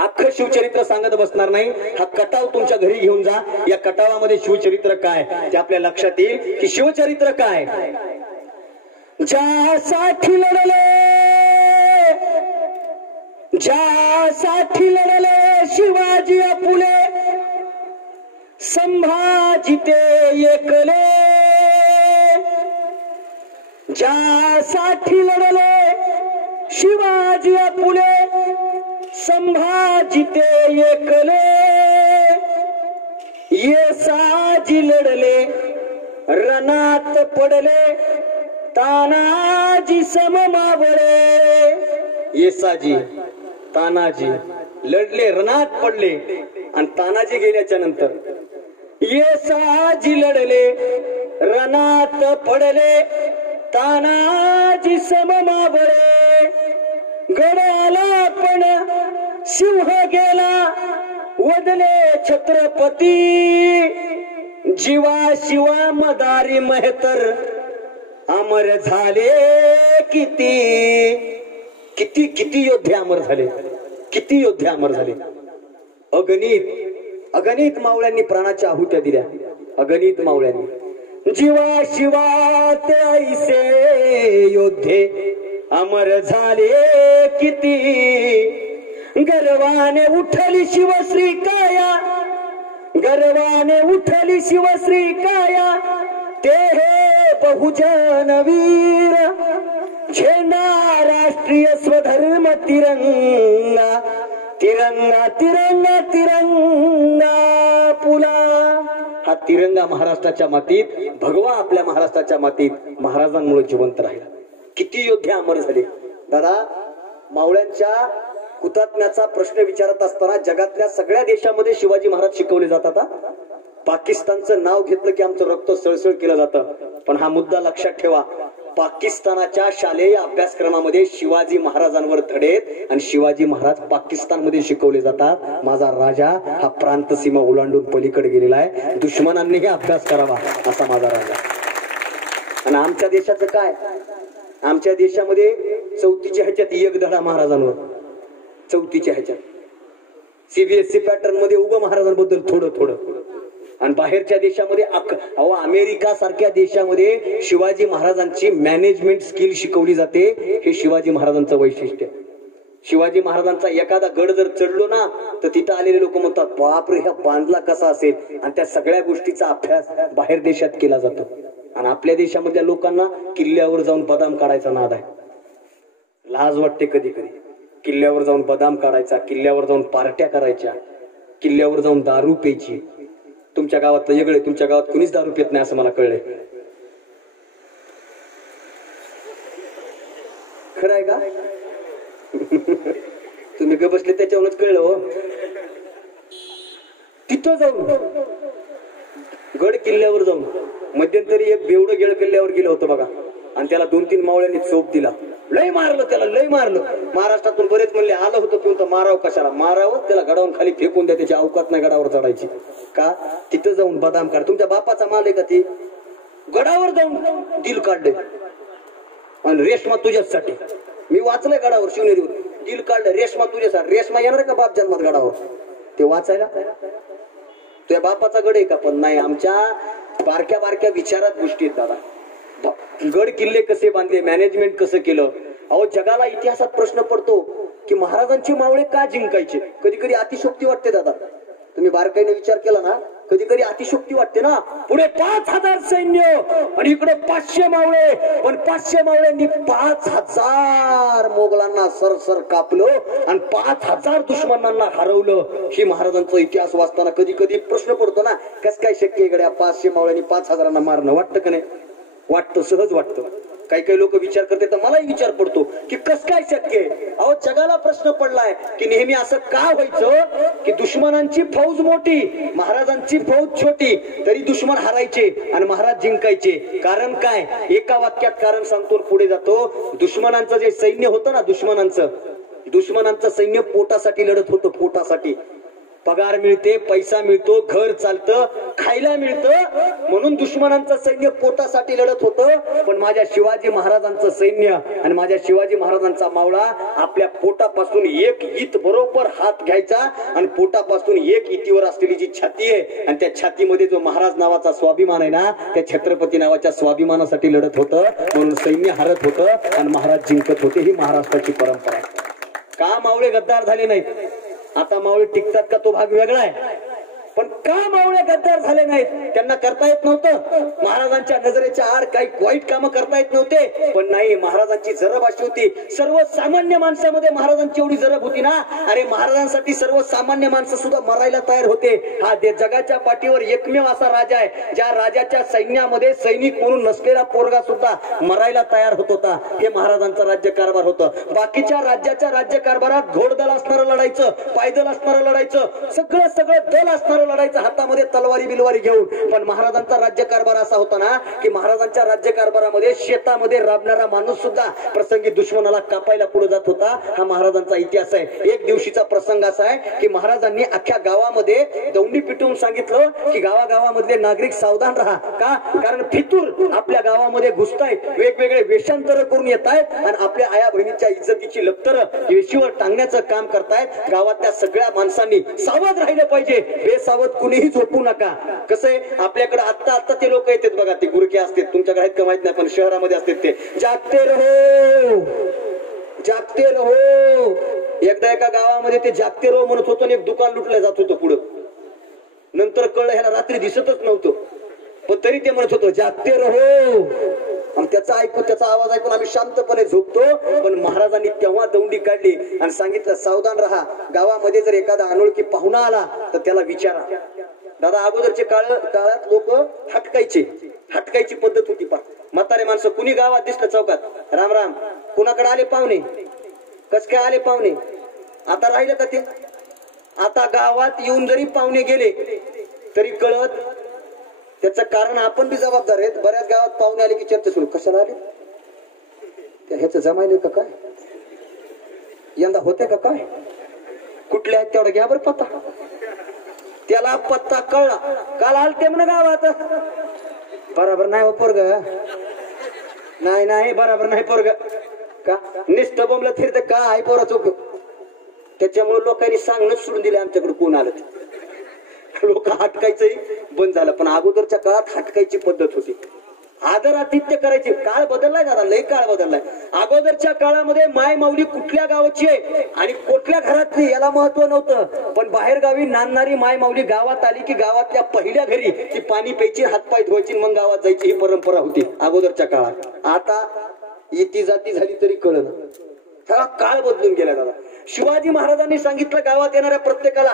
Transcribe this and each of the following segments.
अख्खं शिवचरित्र सांगत बसणार नाही. हा कटाव तुमच्या घरी घेऊन जा. या कटावामध्ये शिवचरित्र काय ते आपल्या लक्षात येईल की शिवचरित्र काय. ज्यासाठी लढले शिवाजी आपुले, संभाजी ते एकले. ज्यासाठी लढले शिवाजी आपुले, संभाजी ते एकले. येसाजी लढले रणात पडले, तानाजी सममावळे. येसाजी तानाजी लढले रणात पडले आणि तानाजी गेल्याच्या नंतर येसाजी लढले रणात पडले, तानाजी सममावळे. गड आला पण सिंह गेला, वदले छत्रपती. जीवा शिवा मदारी मेहतर, अमर झाले किती. किती किती योद्धे अमर झाले, किती योद्धे अमर झाले. अगणित अगणित मावळ्यांनी प्राणाच्या आहुत्या दिल्या, अगणित मावळ्यांनी. जीवा शिवा ते ऐसे योद्धे अमर झाले किती. गर्वाने उठली शिवश्री काया, गर्वाने उठली शिवश्री काया. ते हे बहुजन वीर, झेंडा राष्ट्रीय स्वधर्म तिरंगा. तिरंगा तिरंगा तिरंगा पुला. हा तिरंगा महाराष्ट्राच्या मातीत, भगवा आपल्या महाराष्ट्राच्या मातीत महाराजांमुळे जिवंत राहिला. किती योद्धे अमर झाले. दादा, मावळ्यांच्या हुतात्म्याचा प्रश्न विचारत असताना जगातल्या सगळ्या देशामध्ये शिवाजी महाराज शिकवले जातात. पाकिस्तानचं नाव घेतलं की आमचं रक्त सळसळ केलं जातं. पण हा मुद्दा लक्षात ठेवा, पाकिस्तानाच्या शालेय अभ्यासक्रमामध्ये शिवाजी महाराजांवर धडेत आणि शिवाजी महाराज पाकिस्तानमध्ये शिकवले जातात. माझा राजा हा प्रांत सीमा ओलांडून पलीकडे गेलेला आहे, दुश्मनांनीही अभ्यास करावा असा माझा राजा. आणि आमच्या देशाचं काय, आमच्या देशामध्ये 34च्या ह्याच्यात एक धडा महाराजांवर, 34च्या ह्याच्यात. सीबीएसई पॅटर्न मध्ये उगं महाराजांबद्दल थोडं थोडं. आणि बाहेरच्या देशामध्ये अमेरिका सारख्या देशामध्ये शिवाजी महाराजांची मॅनेजमेंट स्किल शिकवली जाते. हे शिवाजी महाराजांचं वैशिष्ट्य. शिवाजी महाराजांचा एखादा गड जर चढलो ना तर तिथं आलेले लोक म्हणतात, बापरे हा बांधला कसा असेल. आणि त्या सगळ्या गोष्टीचा अभ्यास बाहेर देशात केला जातो. आणि आपल्या देशामधल्या लोकांना किल्ल्यावर जाऊन बदाम काढायचा नाद आहे. लाज वाटते कधी कधी. किल्ल्यावर जाऊन बदाम काढायचा, किल्ल्यावर जाऊन पार्ट्या करायच्या, किल्ल्यावर जाऊन दारू प्यायची. तुमच्या गावात वेगळे, तुमच्या गावात कुणीच दारू पित नाही असं मला कळलंय. खरं आहे का? तुम्ही ग बसले त्याच्यावरूनच कळलं हो. तिथं जाऊन गड किल्ल्यावर जाऊन मध्यंतरी एक बेवडं गेळ किल्ल्यावर गेलं होतं बघा. आणि त्याला 2-3 मावळ्यांनी चोप दिला. लय मारलं त्याला, लय मारलं. महाराष्ट्रातून बरेच म्हणले आलं होतं पिऊन मारावं कशाला. मारावं त्याला गडावून खाली फेकून द्या, त्याची अवकात नाही गडावर चढायची. का? तिथं जाऊन बदाम काढ. तुमच्या बापाचा माल आहे का ते? गडावर जाऊन दिल काढले. आणि रेशमा तुझ्यासाठी, मी वाचलंय गडावर शिवनेरीवर, दिल काढलं. रेशमा तुझ्यासाठी. रेशमा येणार का बाप जन्मात गडावर ते वाचायला? तुझ्या बापाचा गड आहे का? पण नाही. आमच्या बारक्या बारक्या विचारात गोष्टी आहेत दादा. गड किल्ले कसे बांधले, मॅनेजमेंट कसं केलं. अहो जगाला इतिहासात प्रश्न पडतो की महाराजांची मावळे का जिंकायचे. कधी कधी अतिशोक्ती वाटते दादा. तुम्ही बारकाईने विचार केला ना, कधी कधी अतिशोक्ती वाटते ना. पुढे 5000 सैन्य आणि इकडे 500 मावळे. पण 500 मावळ्यांनी 5000 मोगलांना सरसर कापलं आणि 5000 दुश्मनांना हरवलं. ही महाराजांचा इतिहास वाचताना कधी कधी प्रश्न पडतो ना, कस काय शक्य इकडे 500 मावळ्यांनी 5000 मारणं. वाटतं का नाही? वाटतं, सहज वाटतं. काही काही लोक विचार करते तर मलाही विचार पडतो की कस काय शक्य आहे. अहो जगाला प्रश्न पडलाय की नेहमी असं का व्हायचं की दुश्मनांची फौज मोठी, महाराजांची फौज छोटी, तरी दुश्मन हारायचे आणि महाराज जिंकायचे. कारण काय? एका वाक्यात कारण सांगतो पुढे जातो. दुश्मनांचं जे सैन्य होतं ना, दुश्मनांचं सैन्य पोटासाठी लढत होतं, पोटासाठी. पगार मिळते, पैसा मिळतो, घर चालतं, खायला मिळतं, म्हणून दुश्मनांचं सैन्य पोटासाठी लढत होतं. पण माझ्या शिवाजी महाराजांचं सैन्य आणि माझ्या शिवाजी महाराजांचा मावळा आपल्या पोटापासून एक ईत बरोबर हात घ्यायचा आणि पोटापासून एक इतीवर असलेली जी छाती आहे आणि त्या छातीमध्ये जो महाराज नावाचा स्वाभिमान आहे ना, त्या छत्रपती नावाच्या स्वाभिमानासाठी लढत होतं. म्हणून सैन्य हरत होतं आणि महाराज जिंकत होते. ही महाराष्ट्राची परंपरा आहे. का मावळे गद्दार झाले नाहीत? आता मावळे टिकतात का तो भाग वेगळा आहे, पण का मावळे गद्दार झाले नाहीत? त्यांना करता येत नव्हतं. महाराजांच्या नजरेच्या आड काही वाईट कामं करता येत नव्हते, पण नाही, महाराजांची जरब अशी होती. सर्वसामान्य माणसामध्ये महाराजांची एवढी जरब होती ना, अरे महाराजांसाठी सर्वसामान्य माणसं सुद्धा मरायला तयार होते. हा जगाच्या पाठीवर एकमेव असा राजा आहे ज्या राजाच्या सैन्यामध्ये सैनिक म्हणून नसलेला पोरगा सुद्धा मरायला तयार होत होता. हे महाराजांचं राज्य कारभार होतं. बाकीच्या राज्याच्या राज्य कारभारात घोडदल असणारं लढायचं, पायदल असणारं लढायचं, सगळं दल असणारं लढायचं हातामध्ये तलवारी बिलवारी घेऊन. पण महाराजांचा राज्य कारभार असा होता ना की महाराजांच्या राज्य कारभारामध्ये शेतामध्ये राबणारा माणूस सुद्धा प्रसंगी दुश्मनाला कापायला पुढे जात होता. हा महाराजांचा इतिहास आहे. एक दिवशीचा प्रसंग असा आहे की महाराजांनी अख्ख्या गावामध्ये दौंडी पिटवून सांगितलं की गावागावामधले नागरिक सावधान राहा. का? कारण फितूर आपल्या गावामध्ये घुसतायत, वेगवेगळे वेषांतर करून येत आहेत आणि आपल्या आया बहिणीच्या इज्जतीची लपतर वेशीवर टांगण्याचं काम करतायत. गावातल्या सगळ्या माणसांनी सावध राहिलं पाहिजे. बेसावध कुणीही झोपू नका. कसं आहे, आपल्याकडे आता ते लोक येतात बघा, ते गुरके असतात, तुमच्याकडे आहेत का माहित नाही, पण शहरामध्ये असतात ते जागते रहो जागते रहो. एकदा एका गावामध्ये ते जागते रहो म्हणत होतो आणि एक दुकान लुटलं जात होतं पुढं. नंतर कळलं ह्याला रात्री दिसतच नव्हतं, पण तरी ते म्हणत होतं जागते रहो. आणि त्याचा आवाज ऐकून आम्ही शांतपणे झोपतो. पण महाराजांनी तेव्हा दौंडी काढली आणि सांगितलं सावधान राहा. गावामध्ये जर एखादा अनोळखी पाहुणा आला तर त्याला विचारा. दादा, अगोदरचे काळात लोक हटकायची पद्धत होती. पा म्हातारे माणसं कुणी गावात दिसलं चौकात, राम राम, कुणाकडे आले पाहुणे, कस काय आले पाहुणे. आता राहिलं का ते? आता गावात येऊन जरी पाहुणे गेले तरी कळत. त्याचं कारण आपण बी जबाबदार आहेत. बऱ्याच गावात पाहुणे आले की चर्चा सुरू, कशाला आले, ह्याच जमायले का काय, यंदा होते का काय, कुठले आहेत तेवढा घ्या बरं पत्ता. त्याला पत्ता कळला, काल आलते म्हण गावात, बरोबर नाही हो पोरग, नाही बरोबर नाही पोरग, का निष्ठ बोंबलं फिरत का आहे पोरा चोक. त्याच्यामुळे लोकांनी सांगणं सोडून दिले आमच्याकडे कोण आलं. लोक हटकायचंही बंद झालं. पण अगोदरच्या काळात हटकायची पद्धत होती, आदर आतिथ्य करायची. काळ बदललाय दादा, लय काळ बदललाय. अगोदरच्या काळामध्ये माय माऊली कुठल्या गावाची आहे आणि कुठल्या घरातली याला महत्व नव्हतं. पण बाहेर गावी नांदणारी माय माऊली गावात आली की गावातल्या पहिल्या घरी ती पाणी प्यायची, हातपाय धुवायची, मग गावात जायची, ही परंपरा होती अगोदरच्या काळात. आता इति जाती झाली तरी कळलं. सगळा काळ बदलून गेला दादा. शिवाजी महाराजांनी सांगितलं गावात येणाऱ्या प्रत्येकाला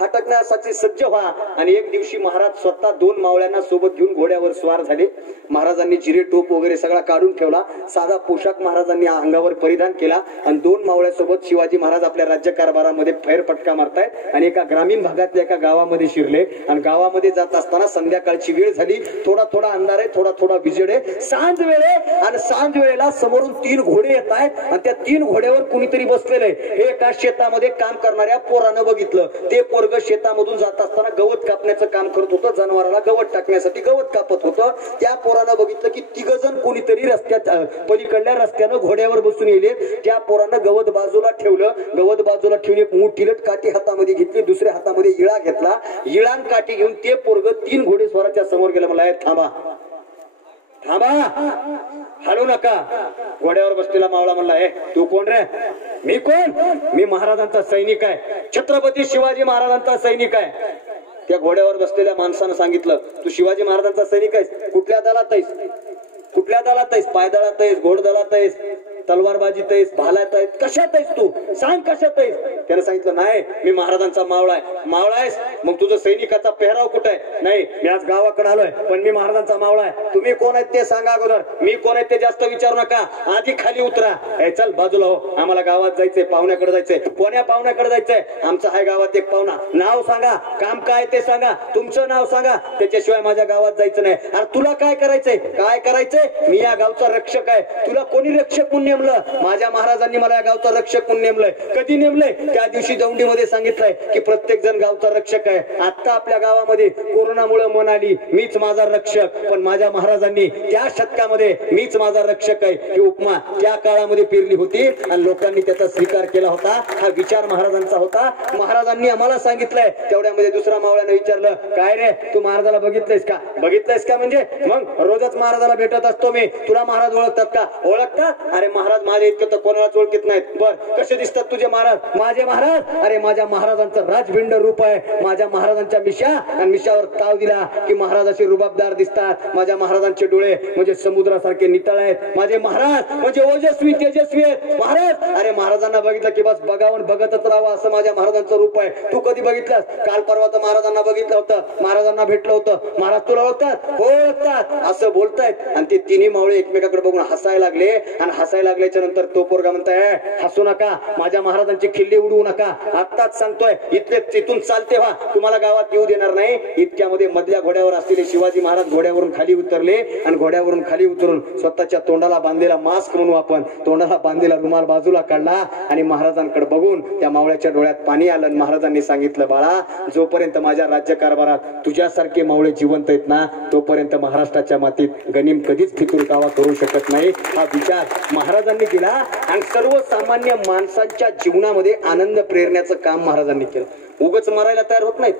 हटकण्यासाठी सज्ज व्हा. आणि एक दिवशी महाराज स्वतः 2 मावळ्यांना सोबत घेऊन घोड्यावर स्वार झाले. महाराजांनी जिरे टोप वगैरे सगळा काढून ठेवला. साधा पोशाख महाराजांनी अंगावर परिधान केला आणि 2 मावळ्यासोबत शिवाजी महाराज आपल्या राज्य कारभारामध्ये फेरफटका मारतायत आणि एका ग्रामीण भागातल्या एका गावामध्ये शिरले. आणि गावामध्ये जात असताना संध्याकाळची वेळ झाली. थोडा अंधार आहे, थोडा विजेड आहे, सांज वेळ आहे. आणि सांज वेळेला समोरून 3 घोडे येत आहेत आणि त्या 3 घोड्यावर कुणीतरी बसलेलं आहे. हे एका शेतामध्ये काम करणाऱ्या पोरानं बघितलं. ते पोरग शेतामधून जात असताना गवत कापण्याचं काम करत होतं, जनावराला गवत टाकण्यासाठी गवत कापत होतं. त्या पोरानं बघितलं की 3 जण कोणीतरी रस्त्यात पलीकडल्या रस्त्यानं घोड्यावर बसून येले. त्या पोरानं गवत बाजूला ठेवलं. गवत बाजूला ठेवून एक मोठी लट काठी हातामध्ये घेतली, दुसऱ्या हातामध्ये इळा घेतला. इळान काठी घेऊन ते पोरग 3 घोडेस्वाराच्या समोर गेलं. मला थांबा, हलू नका. घोड्यावर बसलेला मावळा म्हणला, तू कोण रे? मी कोण? मी महाराजांचा सैनिक आहे, छत्रपती शिवाजी महाराजांचा सैनिक आहे. त्या घोड्यावर बसलेल्या माणसानं सांगितलं, तू शिवाजी महाराजांचा सैनिक आहेस? कुठल्या दलात आहेस? कुठल्या दलात आहेस? पायदळात आहेस, घोड दलात आहेस, तलवारबाजीत आहेस, भालात आहेस, कशात आहेस तू? सांग कशात आहेस? त्याने सांगितलं, नाही मी महाराजांचा मावळा आहे. मावळा आहेस? मग तुझं सैनिकाचा पेहराव कुठे आहे? नाही मी आज गावाकडे आलोय, पण मी महाराजांचा मावळा आहे. तुम्ही कोण आहेत ते सांगा अगोदर. मी कोण आहेत ते जास्त विचारू नका, आधी खाली उतरा. चल बाजूला हो, आम्हाला गावात जायचंय, पाहुण्याकडे जायचंय. कोण्या पाहुण्याकडे जायचंय? आमचा आहे गावात एक पाहुणा. नाव सांगा, काम काय ते सांगा, तुमचं नाव सांगा, त्याच्याशिवाय माझ्या गावात जायचं नाही. अरे तुला काय करायचंय? काय करायचंय? मी या गावचा रक्षक आहे. तुला कोणी रक्षक पुण्य नेमलं? माझ्या महाराजांनी मला या गावचा रक्षक म्हणून नेमलंय. कधी नेमलंय? त्या दिवशी दौंडीमध्ये सांगितलंय की प्रत्येक जण गावचा रक्षक आहे. आता आपल्या गावामध्ये कोरोनामुळे मन आली मीच माझा रक्षक, पण माझ्या महाराजांनी त्या शतकामध्ये मीच माझा रक्षक आहे ही उपमा त्या काळामध्ये पेरली होती आणि लोकांनी त्याचा स्वीकार केला होता. हा विचार महाराजांचा होता. महाराजांनी आम्हाला सांगितलंय. तेवढ्यामध्ये दुसरा मावळ्याने विचारलं, काय रे तू महाराजाला बघितलंयस का? बघितलंयस का म्हणजे? मग रोजच महाराजाला भेटत असतो मी. तुला महाराज ओळखतात का? ओळखतात. अरे महाराज माझे इतकं तर कोणालाच ओळखत नाहीत. बर कसे दिसतात तुझे महाराज? माझे महाराज, अरे माझ्या महाराजांचं राजभिंड रूप आहे. माझ्या महाराजांच्या मिशा आणि मिशावर ताव दिला की महाराजाचे रुबाबदार दिसतात. माझ्या महाराजांचे डोळे म्हणजे समुद्रासारखे नितळ आहेत. माझे महाराज म्हणजे ओजस्वी तेजस्वी आहेत. महाराज, अरे महाराजांना बघितलं की बस बघावं बघतच राहावं असं माझ्या महाराजांचं रूप आहे. तू कधी बघितलंस? काल परवा तर महाराजांना बघितलं होतं, महाराजांना भेटलं होतं. महाराज तुला ओळखतात? हो ओळखतात असं बोलतायत. आणि ते तिन्ही मावळे एकमेकाकडे बघून हसायला लागले. आणि हसायला लागल्याच्या नंतर तो पोरगा म्हणताय, हसू नका, माझ्या महाराजांची खिल्ली उडवू नका. आत्ताच सांगतोय इथले तिथून चालते व्हा, तुम्हाला गावात येऊ देणार नाही. इतक्यामध्ये मधल्या घोड्यावर असलेले शिवाजी महाराज घोड्यावरून खाली उतरले आणि घोड्यावरून खाली उतरून स्वतःच्या तोंडाला बांधलेला मास्क म्हणू आपण तोंडाला बांधलेला रुमाल बाजूला काढला आणि महाराजांकडे बघून त्या मावळ्याच्या डोळ्यात पाणी आलं. महाराजांनी सांगितलं, बाळा जोपर्यंत माझ्या राज्यकारभारात तुझ्यासारखे मावळे जिवंत आहेत ना तोपर्यंत महाराष्ट्राच्या मातीत गनिम कधीच फितूरकावा करू शकत नाही. हा विचार महाराजांनी केला आणि सर्वसामान्य माणसांच्या जीवनामध्ये आनंद प्रेरण्याचं काम महाराजांनी केलं. उगाच मरायला तयार होत नाहीत.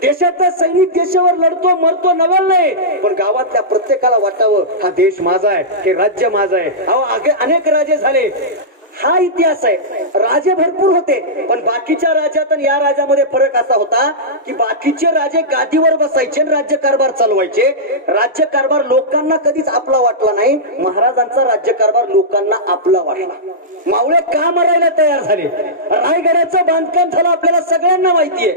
देशाचा सैनिक देशावर लढतो मरतो नवल नाही, पण गावातल्या प्रत्येकाला वाटावं हा देश माझा आहे, हे राज्य माझं आहे. अहो अनेक राजे झाले, हा इतिहास आहे. राजे भरपूर होते, पण बाकीच्या राजात आणि या राजामध्ये फरक असा होता की बाकीचे राजे गादीवर बसायचे आणि राज्यकारभार चालवायचे. राज्यकारभार लोकांना कधीच आपला वाटला नाही. महाराजांचा राज्यकारभार लोकांना आपला वाटला. मावळे का मरायला तयार झाले? रायगडाचं बांधकाम झालं आपल्याला सगळ्यांना माहितीये,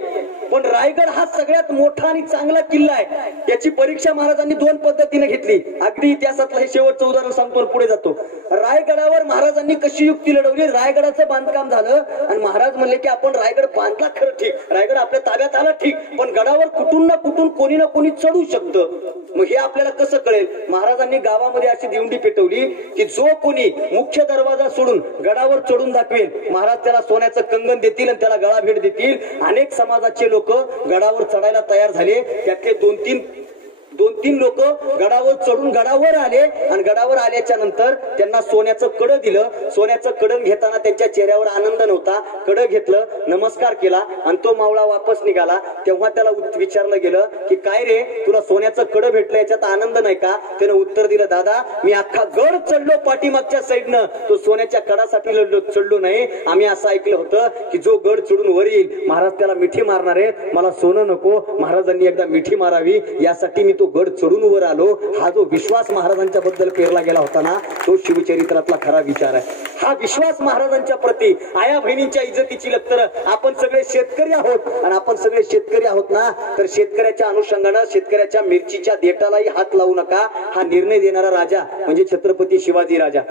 पण रायगड हा सगळ्यात मोठा आणि चांगला किल्ला आहे. याची परीक्षा महाराजांनी दोन पद्धतीने घेतली. अगदी इतिहासातलं हे शेवटचं उदाहरण सांगतो पुढे जातो. रायगडावर महाराजांनी कशी युक्ती लढवली? रायगडाचं बांधकाम झालं आणि महाराज म्हणले की आपण रायगड बांधला खरं ठीक, रायगड आपल्या ताब्यात आला ठीक, पण गडावर कुठून ना कुठून कोणी ना कोणी चढू शकतं. मग हे आपल्याला कसं कळेल? महाराजांनी गावामध्ये अशी दिवंडी पेटवली की जो कोणी मुख्य दरवाजा सोडून गडावर चढून दाखवेल महाराज त्याला सोन्याचं कंगन देतील आणि त्याला गळा भेट देतील. अनेक समाजाचे लोक गडावर चढायला तयार झाले. त्यातले दोन तीन लोक गडावर चढून गडावर आले आणि गडावर आल्याच्या नंतर त्यांना सोन्याचं कडं दिलं. सोन्याचं कडं घेताना त्यांच्या चेहऱ्यावर आनंद नव्हता. कडं घेतलं, नमस्कार केला आणि तो मावळा वापस निघाला. तेव्हा त्याला विचारलं गेलं की काय रे तुला सोन्याचं कडं भेटलं याच्यात आनंद नाही का? त्यानं उत्तर दिलं, दादा मी अख्खा गड चढलो पाठीमागच्या साईडनं, तो सोन्याच्या कडासाठी चढलो नाही. आम्ही असं ऐकलं होतं की जो गड चढून वर येईल महाराज त्याला मिठी मारणार आहेत, मला सोनं नको, महाराजांनी एकदा मिठी मारावी यासाठी मी तो गड चढून वर आलो. हा जो विश्वास महाराजांच्या बद्दल पेरला गेला होता ना तो शिवचरित्रातला खरा विचार आहे. हा विश्वास महाराजांच्या प्रती, आया बहिणींच्या इज्जतीची लक्तर. आपण सगळे शेतकरी आहोत आणि आपण सगळे शेतकरी आहोत ना, तर शेतकऱ्याच्या अनुषंगानं शेतकऱ्याच्या मिरचीच्या देठालाही हात लावू नका हा निर्णय देणारा राजा म्हणजे छत्रपती शिवाजी राजा.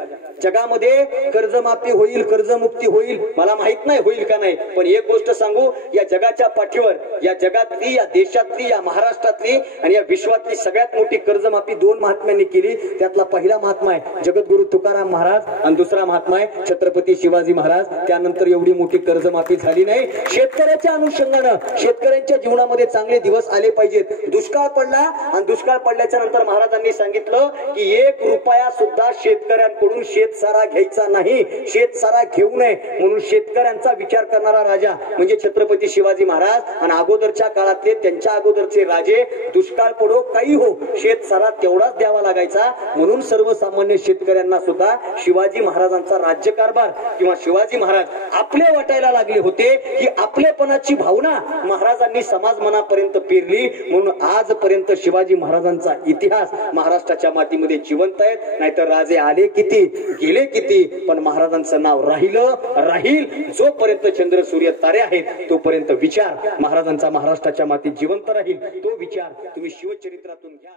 जगामध्ये कर्जमाफी होईल, कर्जमुक्ती होईल, मला माहित नाही होईल का नाही, पण एक गोष्ट सांगू, या जगाच्या पाठीवर, या जगातली, या देशातली, या महाराष्ट्रातली आणि या विश्वातली सगळ्यात मोठी कर्जमाफी दोन महात्म्यांनी केली. त्यातला पहिला महात्मा आहे जगद्गुरु तुकाराम महाराज आणि दुसरा महात्मा आहे छत्रपती शिवाजी महाराज. त्यानंतर एवढी मोठी कर्जमाफी झाली नाही. शेतकऱ्याच्या अनुषंगानं शेतकऱ्यांच्या जीवनामध्ये चांगले दिवस आले पाहिजेत. दुष्काळ पडला आणि दुष्काळ पडल्याच्या नंतर महाराजांनी सांगितलं की 1 रुपया सुद्धा शेतकऱ्यांकडून शेतसारा घ्यायचा नाही, शेतसारा घेऊ नये, म्हणून शेतकऱ्यांचा विचार करणारा राजा म्हणजे छत्रपती शिवाजी महाराज. आणि अगोदरच्या काळातले त्यांच्या अगोदरचे राजे दुष्काळ पडो काही हो शेतसारा तेवढाच द्यावा लागायचा. म्हणून सर्वसामान्य शेतकऱ्यांना सुद्धा शिवाजी महाराजांचा राज्यकारभार किंवा शिवाजी महाराज आपले वाटायला लागले होते. ही आपलेपणाची भावना महाराजांनी समाज मनापर्यंत पेरली. म्हणून आजपर्यंत शिवाजी महाराजांचा इतिहास महाराष्ट्राच्या मातीमध्ये जिवंत आहे. नाहीतर राजे आले किती गेले किती, पण महाराजांचं नाव राहील. जोपर्यंत चंद्र सूर्य तारे आहेत तोपर्यंत विचार महाराजांचा महाराष्ट्राच्या मातीत जिवंत राहील. तो विचार तुम्ही शिवचरित्रातून घ्या.